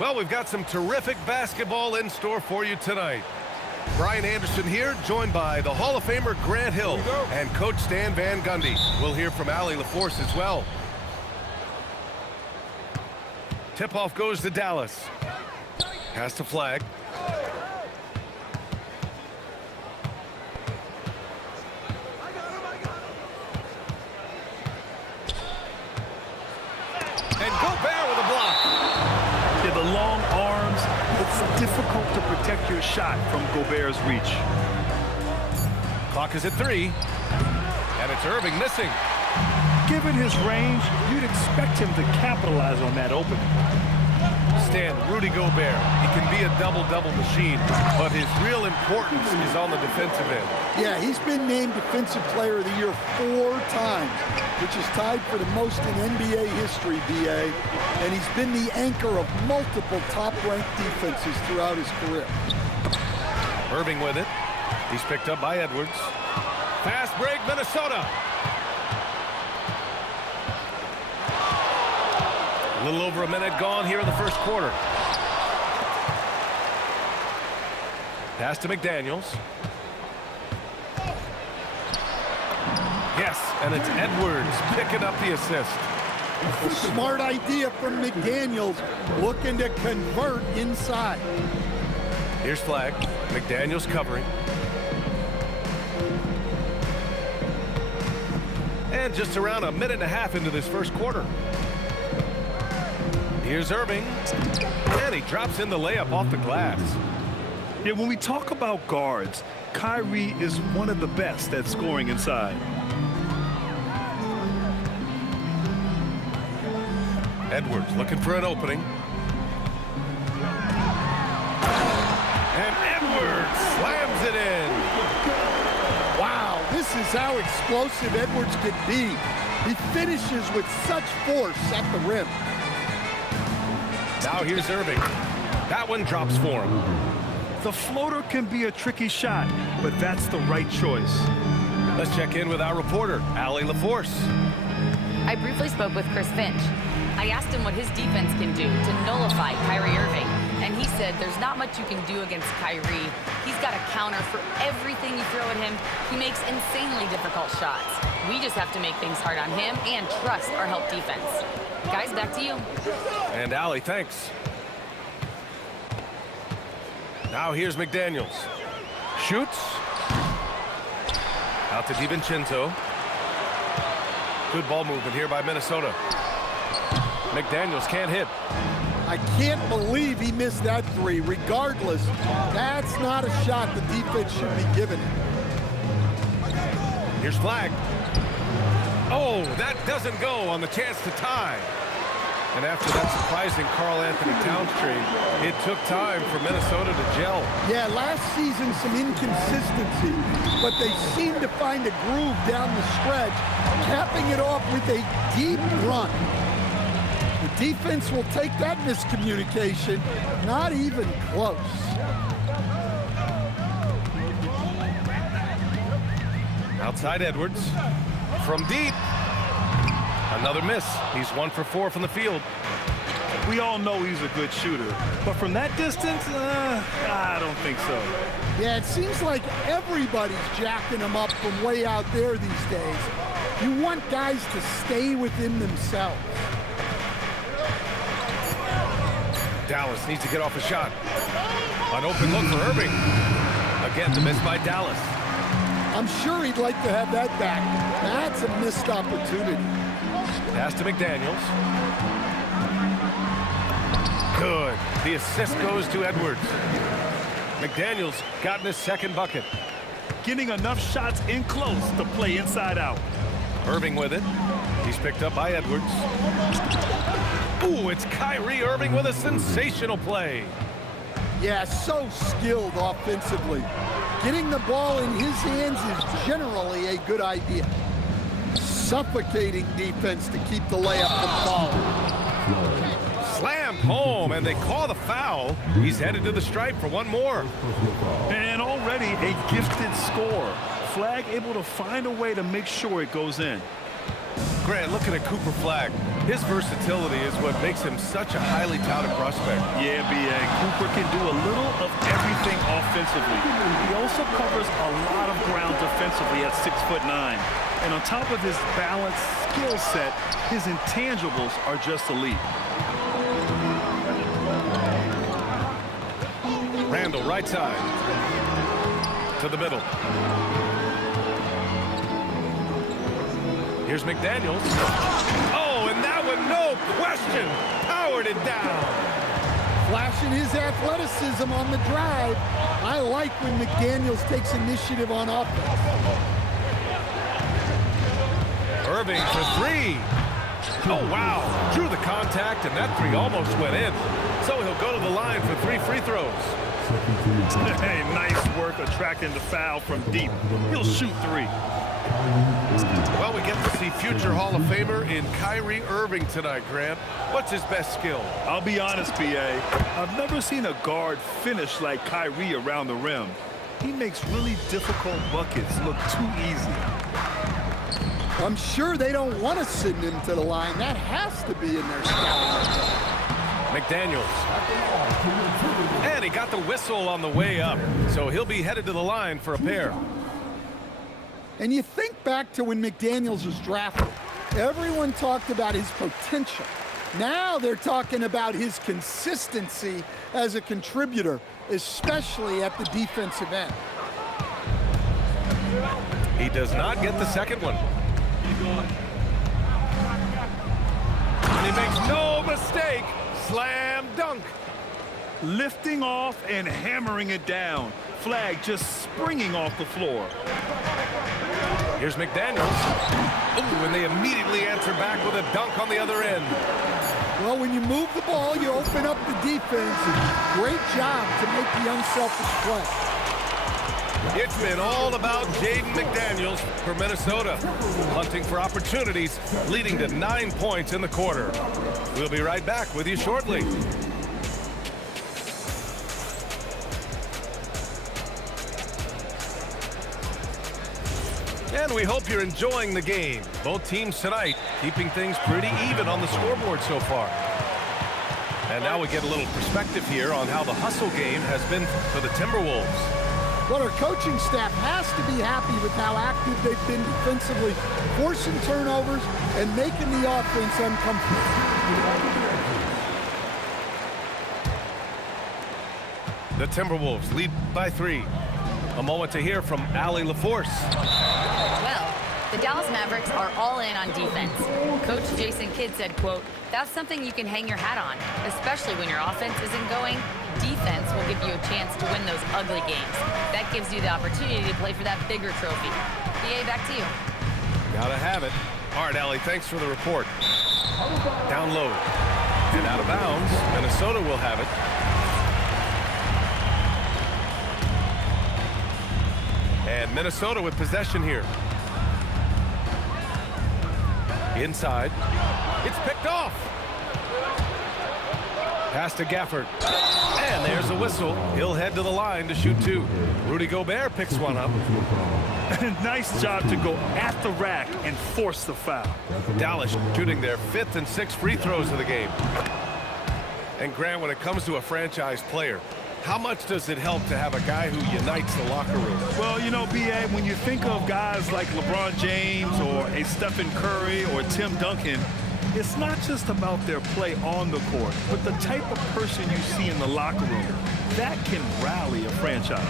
Well, we've got some terrific basketball in store for you tonight. Brian Anderson here, joined by the Hall of Famer Grant Hill and Coach Stan Van Gundy. We'll hear from Allie LaForce as well. Tip-off goes to Dallas. Pass to Flag. And Gobert with a block. Yeah, the long arms, it's difficult to protect your shot from Gobert's reach. Clock is at 3. And it's Irving missing. Given his range, you'd expect him to capitalize on that opening. Stan, Rudy Gobert, he can be a double-double machine, but his real importance is on the defensive end. Yeah, he's been named Defensive Player of the Year 4 times, which is tied for the most in NBA history, DA. And he's been the anchor of multiple top-ranked defenses throughout his career. Irving with it. He's picked up by Edwards. Fast break, Minnesota. A little over a minute gone here in the first quarter. Pass to McDaniels. Yes, and it's Edwards picking up the assist. Smart idea from McDaniels, looking to convert inside. Here's Flag. McDaniels covering. And just around a minute and a half into this first quarter. Here's Irving, and he drops in the layup off the glass. Yeah, when we talk about guards, Kyrie is one of the best at scoring inside. Edwards looking for an opening. And Edwards slams it in. Wow, this is how explosive Edwards can be. He finishes with such force at the rim. Now here's Irving. That one drops for him. The floater can be a tricky shot, but that's the right choice. Let's check in with our reporter, Allie LaForce. I briefly spoke with Chris Finch. I asked him what his defense can do to nullify Kyrie Irving, and he said there's not much you can do against Kyrie. He's got a counter for everything you throw at him. He makes insanely difficult shots. We just have to make things hard on him and trust our help defense. Guys, back to you. And Allie, thanks. Now here's McDaniels. Shoots. Out to DiVincenzo. Good ball movement here by Minnesota. McDaniels can't hit. I can't believe he missed that 3. Regardless, that's not a shot the defense should be giving him. Here's Flag. Oh, that doesn't go on the chance to tie. And after that surprising Karl-Anthony Towns trade, it took time for Minnesota to gel. Yeah, last season some inconsistency, but they seemed to find a groove down the stretch, capping it off with a deep run. The defense will take that miscommunication, not even close. Outside Edwards. From deep. Another miss. He's 1 for 4 from the field. We all know he's a good shooter, but from that distance, I don't think so. Yeah, it seems like everybody's jacking him up from way out there these days. You want guys to stay within themselves. Dallas needs to get off a shot. An open look for Irving. Again, the miss by Dallas. I'm sure he'd like to have that back. That's a missed opportunity. Pass to McDaniels. Good. The assist goes to Edwards. McDaniels gotten his second bucket. Getting enough shots in close to play inside out. Irving with it. He's picked up by Edwards. Ooh, it's Kyrie Irving with a sensational play. Yeah, so skilled offensively. Getting the ball in his hands is generally a good idea. Suffocating defense to keep the layup from falling. Slammed home, and they call the foul. He's headed to the stripe for one more. And already a gifted score. Flag able to find a way to make sure it goes in. Grant, looking at Cooper Flagg, his versatility is what makes him such a highly touted prospect. Yeah, B.A. Cooper can do a little of everything offensively. He also covers a lot of ground defensively at 6'9". And on top of his balanced skill set, his intangibles are just elite. Randall, right side. To the middle. Here's McDaniels. Oh, and that one, no question, powered it down. Flashing his athleticism on the drive. I like when McDaniels takes initiative on offense. Irving for three. Oh, wow. Drew the contact, and that three almost went in. So he'll go to the line for 3 free throws. Hey, nice work attracting the foul from deep. He'll shoot 3. Well, we get to see future Hall of Famer in Kyrie Irving tonight, Grant. What's his best skill? I'll be honest, B.A. I've never seen a guard finish like Kyrie around the rim. He makes really difficult buckets look too easy. I'm sure they don't want to send him to the line. That has to be in their scouting. McDaniels. And he got the whistle on the way up, so he'll be headed to the line for a pair. And you think back to when McDaniels was drafted. Everyone talked about his potential. Now they're talking about his consistency as a contributor, especially at the defensive end. He does not get the second one. And he makes no mistake. Slam dunk. Lifting off and hammering it down. Flagg just springing off the floor. Here's McDaniels. Ooh, and they immediately answer back with a dunk on the other end. Well, when you move the ball, you open up the defense. Great job to make the unselfish play. It's been all about Jaden McDaniels for Minnesota, hunting for opportunities, leading to 9 points in the quarter. We'll be right back with you shortly. And we hope you're enjoying the game. Both teams tonight keeping things pretty even on the scoreboard so far. And now we get a little perspective here on how the hustle game has been for the Timberwolves. Well, our coaching staff has to be happy with how active they've been defensively, forcing turnovers and making the offense uncomfortable. The Timberwolves lead by 3. A moment to hear from Allie LaForce. Well, the Dallas Mavericks are all in on defense. Coach Jason Kidd said, quote, "That's something you can hang your hat on, especially when your offense isn't going. Defense will give you a chance to win those ugly games. That gives you the opportunity to play for that bigger trophy." BA, back to you. Gotta have it. All right, Allie, thanks for the report. Down low and out of bounds. Minnesota will have it. And Minnesota with possession here. Inside. It's picked off. Pass to Gafford. And there's a whistle. He'll head to the line to shoot 2. Rudy Gobert picks one up. Nice job to go at the rack and force the foul. Dallas shooting their 5th and 6th free throws of the game. And Grant, when it comes to a franchise player, how much does it help to have a guy who unites the locker room? Well, you know, B.A., when you think of guys like LeBron James or a Stephen Curry or Tim Duncan, it's not just about their play on the court, but the type of person you see in the locker room. That can rally a franchise.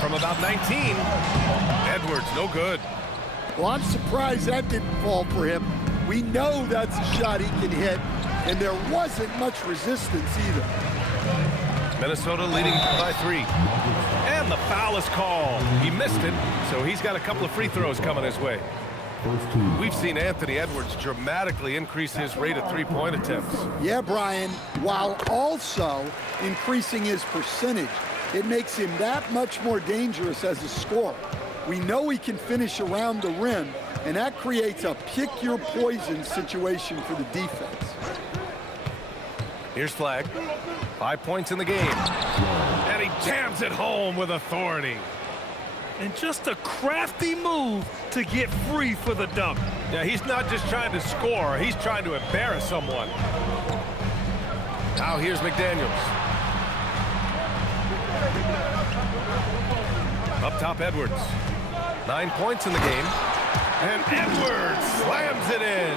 From about 19, Edwards, no good. Well, I'm surprised that didn't fall for him. We know that's a shot he can hit, and there wasn't much resistance either. Minnesota leading by 3. And the foul is called. He missed it, so he's got a couple of free throws coming his way. We've seen Anthony Edwards dramatically increase his rate of three-point attempts. Yeah, Brian, while also increasing his percentage. It makes him that much more dangerous as a scorer. We know he can finish around the rim, and that creates a pick-your-poison situation for the defense. Here's Flagg. 5 points in the game. And he jams it home with authority. And just a crafty move to get free for the dunk. Yeah, he's not just trying to score, he's trying to embarrass someone. Now here's McDaniels. Up top, Edwards. 9 points in the game. And Edwards slams it in.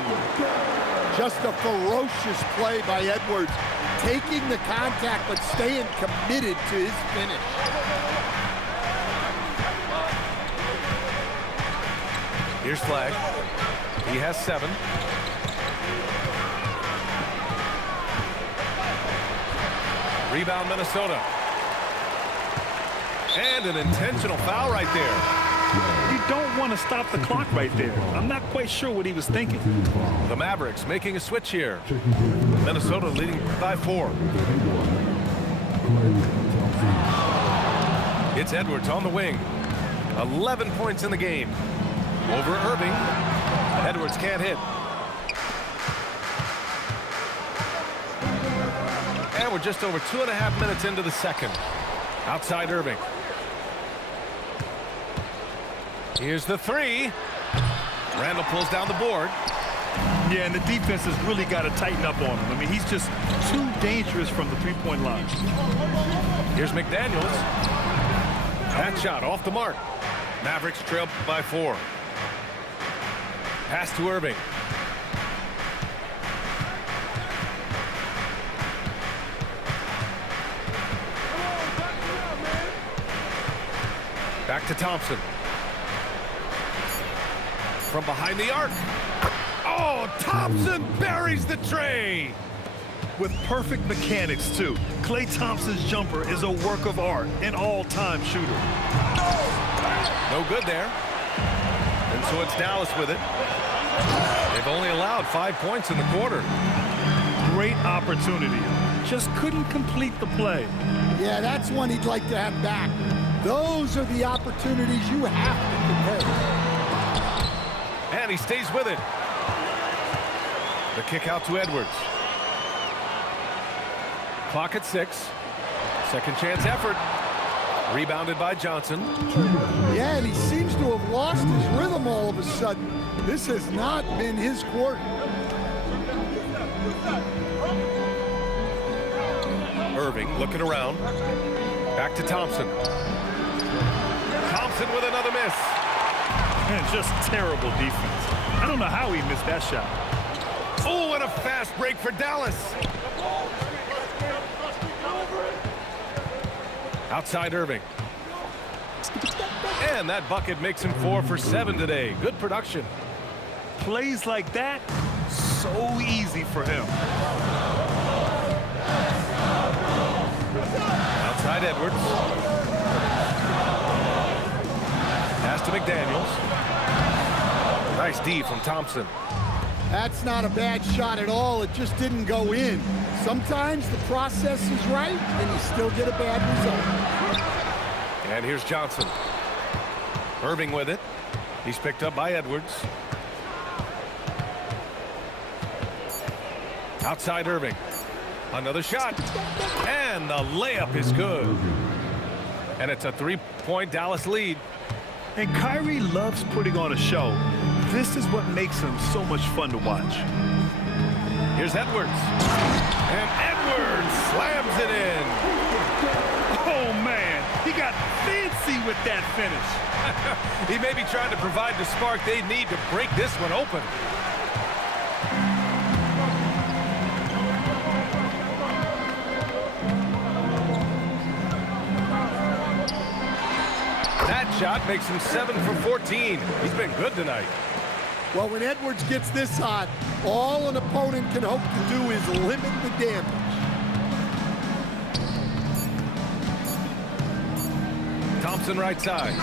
Just a ferocious play by Edwards, taking the contact but staying committed to his finish. Here's Flag. He has 7. Rebound, Minnesota. And an intentional foul right there. You don't want to stop the clock right there. I'm not quite sure what he was thinking. The Mavericks making a switch here. Minnesota leading by 4. It's Edwards on the wing. 11 points in the game. Over Irving. Edwards can't hit. And we're just over 2.5 minutes into the second. Outside Irving. Here's the 3. Randall pulls down the board. Yeah, and the defense has really got to tighten up on him. I mean, he's just too dangerous from the three-point line. Here's McDaniels. That shot off the mark. Mavericks trail by 4. Pass to Irving. Back to Thompson. From behind the arc. Oh, Thompson buries the tray. With perfect mechanics, too. Klay Thompson's jumper is a work of art, an all-time shooter. No good there. And so it's Dallas with it. They've only allowed 5 points in the quarter. Great opportunity. Just couldn't complete the play. Yeah, that's one he'd like to have back. Those are the opportunities you have to convert. And he stays with it. The kick out to Edwards. Clock at 6. Second chance effort. Rebounded by Johnson. Yeah, and he seems to have lost his rhythm all of a sudden. This has not been his quarter. Irving looking around. Back to Thompson. Thompson with another miss. Man, just terrible defense. I don't know how he missed that shot. Oh, and a fast break for Dallas. Outside Irving. And that bucket makes him 4 for 7 today. Good production. Plays like that, so easy for him. Outside Edwards. Pass to McDaniels. Nice D from Thompson. That's not a bad shot at all. It just didn't go in. Sometimes the process is right, and you still get a bad result. And here's Johnson. Irving with it. He's picked up by Edwards. Outside Irving. Another shot. And the layup is good. And it's a 3-point Dallas lead. And Kyrie loves putting on a show. This is what makes him so much fun to watch. Here's Edwards. And Edwards slams it in. Oh, man. He got fancy with that finish. He may be trying to provide the spark they need to break this one open. That shot makes him 7 for 14. He's been good tonight. Well, when Edwards gets this hot, all an opponent can hope to do is limit the damage. Thompson right side.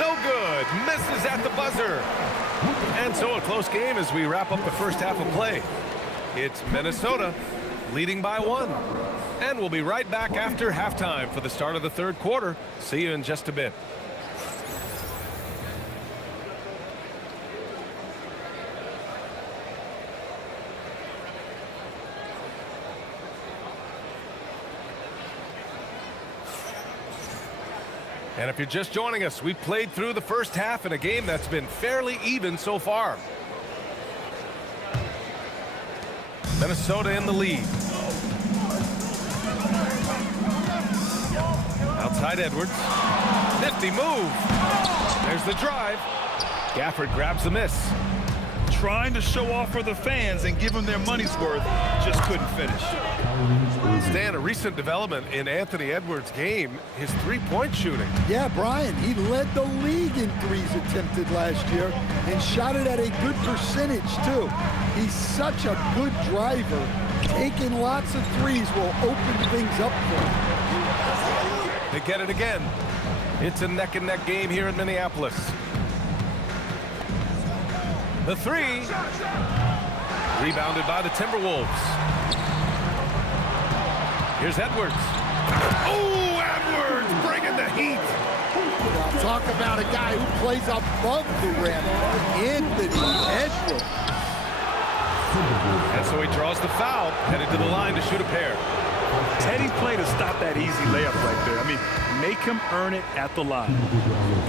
No good. Misses at the buzzer. And so a close game as we wrap up the first half of play. It's Minnesota leading by 1. And we'll be right back after halftime for the start of the third quarter. See you in just a bit. And if you're just joining us, we've played through the first half in a game that's been fairly even so far. Minnesota in the lead. Outside Edwards. Nifty move. There's the drive. Gafford grabs the miss. Trying to show off for the fans and give them their money's worth, just couldn't finish. Stan, a recent development in Anthony Edwards' game, his three-point shooting. Yeah, Brian, he led the league in threes attempted last year and shot it at a good percentage, too. He's such a good driver. Taking lots of threes will open things up for him. They get it again. It's a neck-and-neck game here in Minneapolis. The three. Rebounded by the Timberwolves. Here's Edwards. Oh, Edwards bringing the heat. Well, talk about a guy who plays above the rim. Anthony Edwards. And so he draws the foul, headed to the line to shoot a pair. Teddy play to stop that easy layup right there. I mean, make him earn it at the line.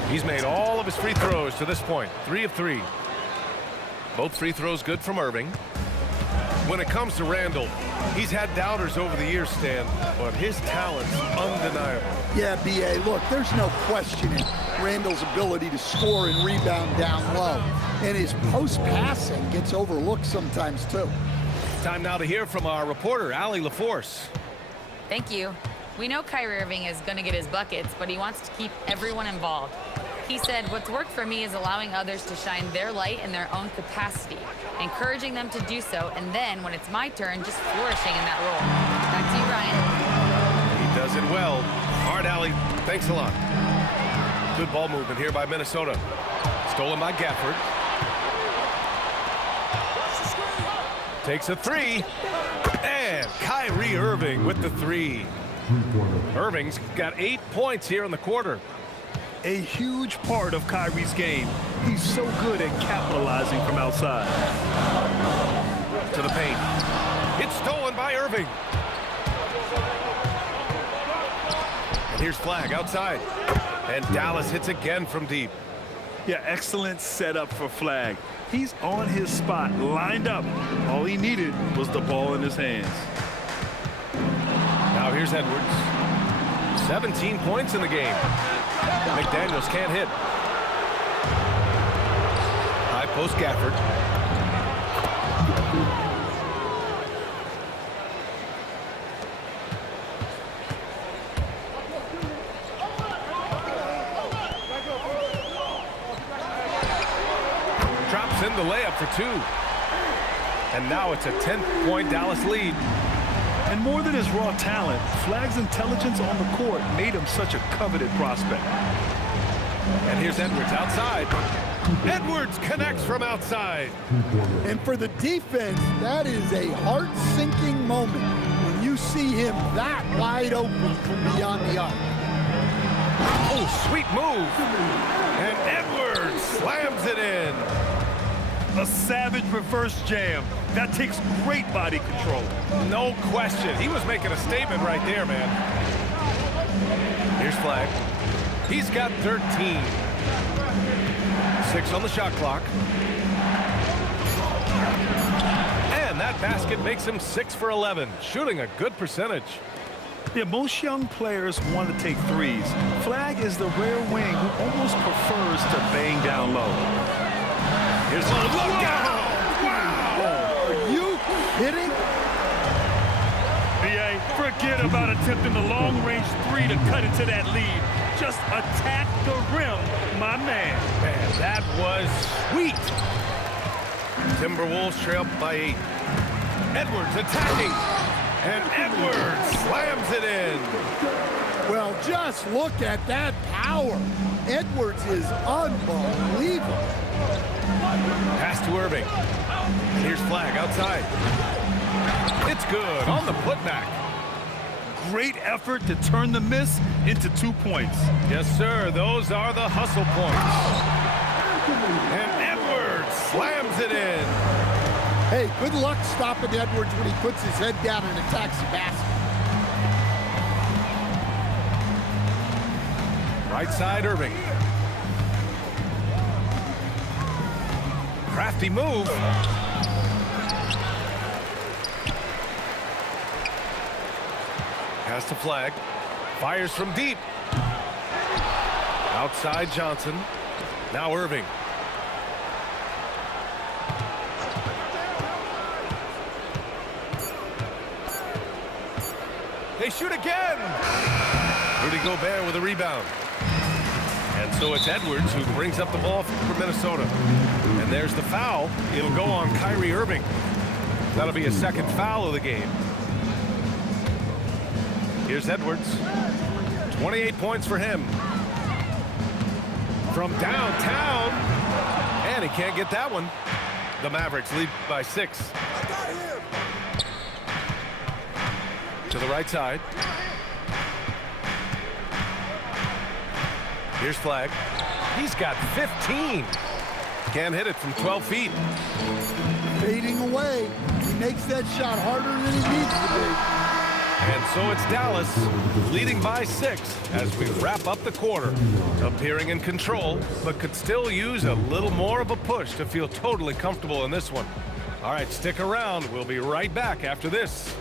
He's made all of his free throws to this point. 3 of 3. Both free throws good from Irving. When it comes to Randall, he's had doubters over the years, Stan, but his talent's undeniable. Yeah, B.A., look, there's no questioning Randall's ability to score and rebound down low. And his post-passing gets overlooked sometimes, too. Time now to hear from our reporter, Allie LaForce. Thank you. We know Kyrie Irving is going to get his buckets, but he wants to keep everyone involved. He said, what's worked for me is allowing others to shine their light in their own capacity, encouraging them to do so, and then, when it's my turn, just flourishing in that role. Back to you, Ryan. He does it well. All right, Allie, thanks a lot. Good ball movement here by Minnesota. Stolen by Gafford. Takes a three. And Kyrie Irving with the three. Irving's got 8 points here in the quarter. A huge part of Kyrie's game. He's so good at capitalizing from outside. To the paint. It's stolen by Irving. And here's Flag outside. And Dallas hits again from deep. Yeah, excellent setup for Flag. He's on his spot, lined up. All he needed was the ball in his hands. Now here's Edwards. 17 points in the game. McDaniels can't hit. High post Gafford. Drops in the layup for 2. And now it's a 10-point Dallas lead. And more than his raw talent, Flag's intelligence on the court made him such a coveted prospect. And here's Edwards outside. Edwards connects from outside. And for the defense, that is a heart-sinking moment when you see him that wide open from beyond the arc. Oh, sweet move. And Edwards slams it in. A savage reverse jam. That takes great body control. No question. He was making a statement right there, man. Here's Flag. He's got 13. 6 on the shot clock. And that basket makes him 6 for 11, shooting a good percentage. Yeah, most young players want to take threes. Flag is the rare wing who almost prefers to bang down low. Here's a look out! Wow! Are you kidding? BA, forget about attempting the long-range three to cut into that lead. Just attack the rim, my man. Man, that was sweet. Timberwolves trail by 8. Edwards attacking. And Edwards slams it in. Well, just look at that power. Edwards is unbelievable. Pass to Irving. And here's Flag outside. It's good on the putback. Great effort to turn the miss into 2 points. Yes, sir. Those are the hustle points. And Edwards slams it in. Hey, good luck stopping Edwards when he puts his head down and attacks the basket. Right side, Irving. Crafty move. Has to flag. Fires from deep. Outside Johnson. Now Irving. They shoot again. Rudy Gobert with a rebound. And so it's Edwards who brings up the ball for Minnesota. And there's the foul. It'll go on Kyrie Irving. That'll be a second foul of the game. Here's Edwards. 28 points for him. From downtown. And he can't get that one. The Mavericks lead by 6. To the right side. Here's Flag. He's got 15. Can't hit it from 12 feet. Fading away. He makes that shot harder than he needs to be. And so it's Dallas leading by 6 as we wrap up the quarter. Appearing in control, but could still use a little more of a push to feel totally comfortable in this one. All right, stick around. We'll be right back after this.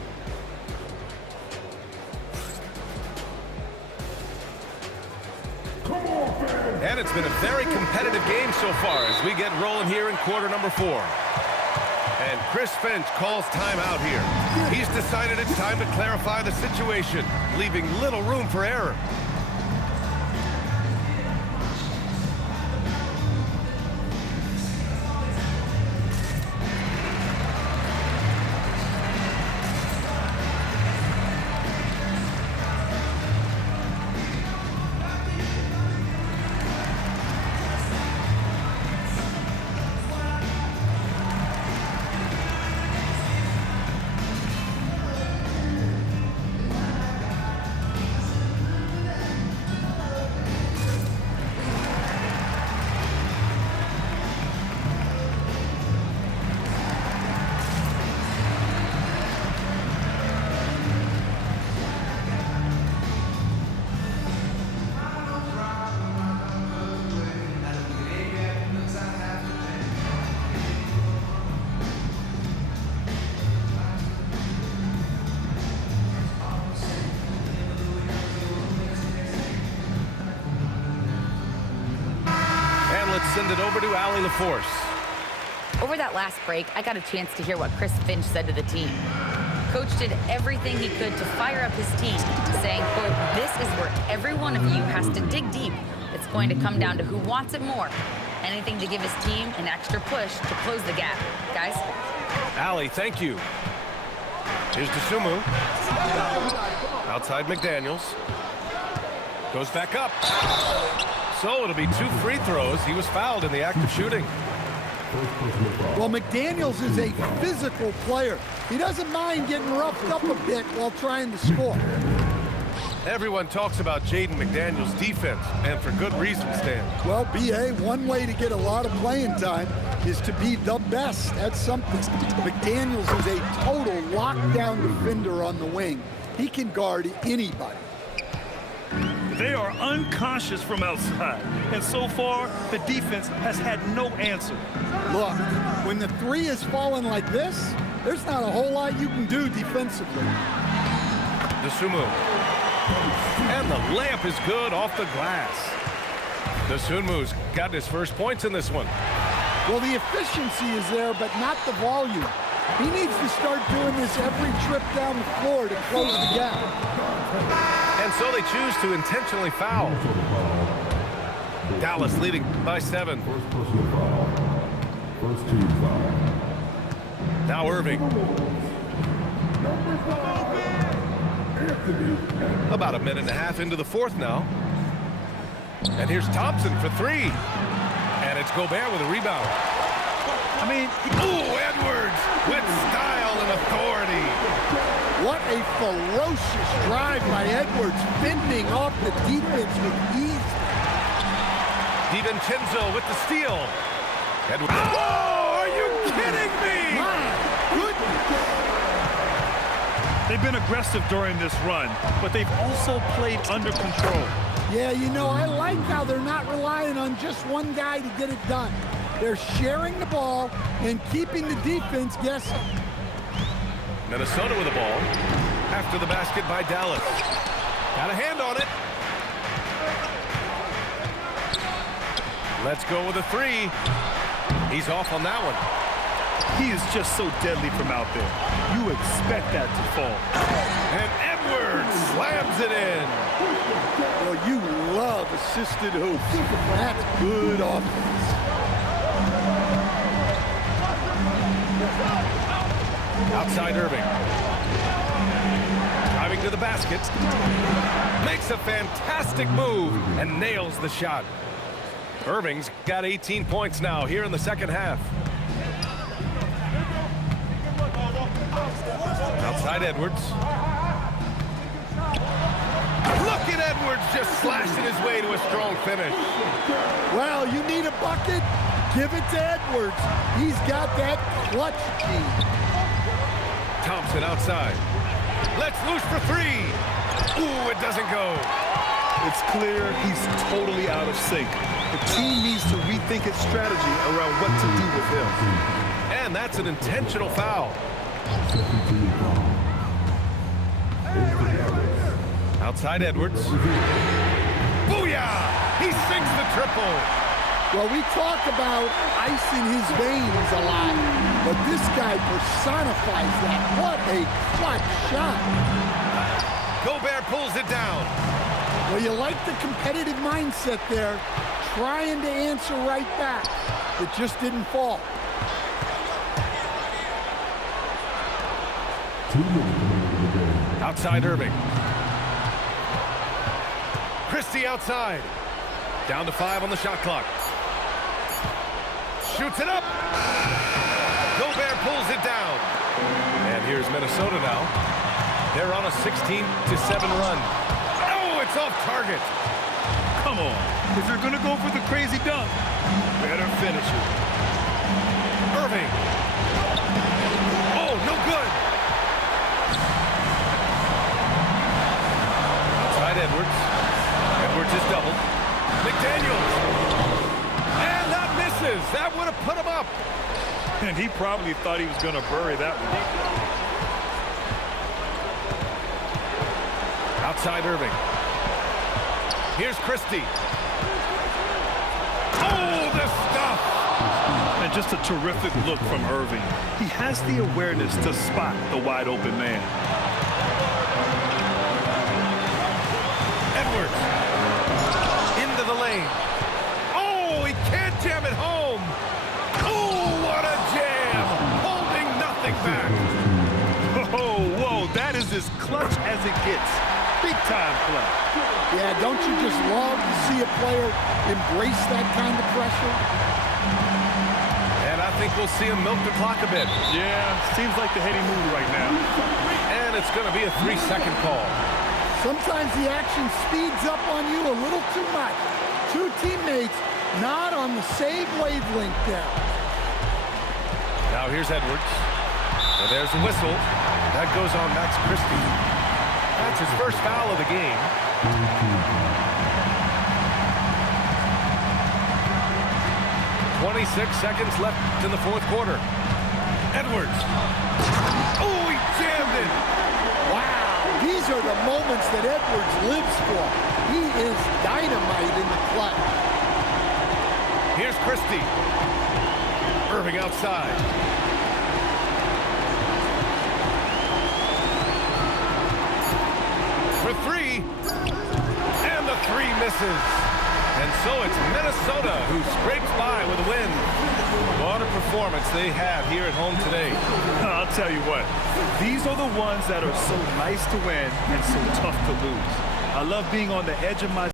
And it's been a very competitive game so far as we get rolling here in quarter number 4. And Chris Finch calls timeout here. He's decided it's time to clarify the situation, leaving little room for error. Send it over to Allie LaForce. Over that last break, I got a chance to hear what Chris Finch said to the team. Coach did everything he could to fire up his team, saying, quote, "This is where every one of you has to dig deep. It's going to come down to who wants it more. Anything to give his team an extra push to close the gap." Guys? Allie, thank you. Here's DeSumo. Outside McDaniels. Goes back up. So it'll be 2 free throws. He was fouled in the act of shooting. Well, McDaniels is a physical player. He doesn't mind getting roughed up a bit while trying to score. Everyone talks about Jaden McDaniels' defense, and for good reason, Stan. Well, B.A., one way to get a lot of playing time is to be the best at something. McDaniels is a total lockdown defender on the wing. He can guard anybody. They are unconscious from outside, and so far, the defense has had no answer. Look, when the 3 is falling like this, there's not a whole lot you can do defensively. DeSumo. And the layup is good off the glass. DeSumu's got his first points in this one. Well, the efficiency is there, but not the volume. He needs to start doing this every trip down the floor to close the gap. And so they choose to intentionally foul. Dallas leading by 7. Now Irving. About a minute and a half into the 4th now. And here's Thompson for 3. And it's Gobert with a rebound. I mean, ooh, Edwards with style and authority. What a ferocious drive by Edwards, fending off the defense with ease. DiVincenzo with the steal. Edwards. Oh, are you kidding me? My goodness. they've been aggressive during this run, but they've also played under control. Yeah, you know, I like how they're not relying on just one guy to get it done. They're sharing the ball and keeping the defense guessing. Minnesota with the ball. After the basket by Dallas. Got a hand on it. Let's go with a three. He's off on that one. He is just so deadly from out there. You expect that to fall. And Edwards slams it in. Well, you love assisted hoops. That's good offense. Outside Irving. Driving to the basket. Makes a fantastic move and nails the shot. Irving's got 18 points now here in the second half. Outside Edwards. Look at Edwards just slashing his way to a strong finish. Well, you need a bucket? Give it to Edwards. He's got that clutch gene. Thompson outside. Let's loose for three. Ooh, it doesn't go. It's clear he's totally out of sync. The team needs to rethink its strategy around what to do with him. And that's an intentional foul. Outside Edwards. Booyah! He sinks the triple. Well, we talk about ice in his veins a lot, but this guy personifies that. What a clutch shot. Gobert pulls it down. Well, you like the competitive mindset there, trying to answer right back. It just didn't fall. Outside Irving. Christie outside. Down to 5 on the shot clock. Shoots it up. Gobert pulls it down. And here's Minnesota now. They're on a 16-7 run. Oh, it's off target. Come on. If you're going to go for the crazy dunk, better finish it. Irving. Oh, no good. Outside Edwards. Edwards is doubled. McDaniels. And that misses. That would have put him up. And he probably thought he was going to bury that one. Outside Irving. Here's Christie. Oh, the stuff! And just a terrific look from Irving. He has the awareness to spot the wide open man. Edwards. Into the lane. Oh, he can't jam it home. Oh, what a jam! Holding nothing back. Oh, whoa, that is as clutch as it gets. Big time play. Yeah, don't you just love to see a player embrace that kind of pressure? And I think we'll see him milk the clock a bit. Yeah, seems like the heady mood right now. And it's going to be a 3-second call. Sometimes the action speeds up on you a little too much. Two teammates not on the same wavelength there. Now here's Edwards. And there's the whistle. That goes on Max Christie. That's his first foul of the game. 26 seconds left in the fourth quarter. Edwards. Oh, he jammed it. Wow, these are the moments that Edwards lives for. He is dynamite in the clutch. Here's Christie. Irving outside. For three. And the three misses. And so it's Minnesota who scrapes by with a win. What a performance they have here at home today. I'll tell you what, these are the ones that are so nice to win and so tough to lose. I love being on the edge of my